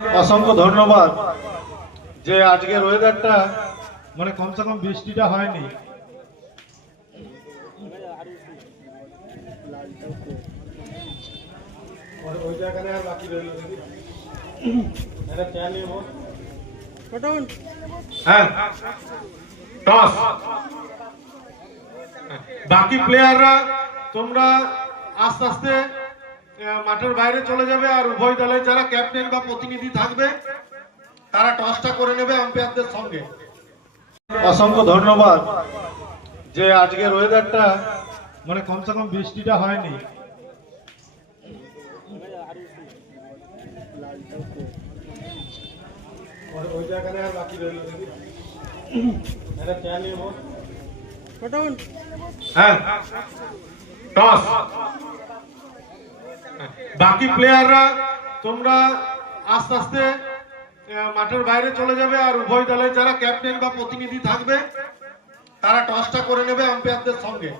অসংখ্য ধন্যবাদ যে আজকের ওয়েদারটা মানে কমসে কম বৃষ্টিটা হয়নি। ওই জায়গায় আর বাকি রইল এটা খেয়াল নিব। হ্যাঁ টস বাকি প্লেয়াররা তোমরা আস্তে আস্তে মাঠের বাইরে চলে যাবে আর উভয় দলের যারা ক্যাপ্টেন বা প্রতিনিধি থাকবে তারা টসটা করে নেবে আম্পায়ারদের সঙ্গে। অসংখ্য ধন্যবাদ যে আজকের ওয়েদারটা মানে কমসে কম বৃষ্টিটা হয়নি। ওই জায়গায় আর বাকি রইল এটা খেয়াল নিব। হ্যাঁ টস বাকি প্লেয়াররা তোমরা আস্তে আস্তে মাঠের বাইরে চলে যাবে আর উভয় দলের যারা ক্যাপ্টেন বা প্রতিনিধি থাকবে তারা টসটা করে নেবে আম্পায়ারদের সঙ্গে।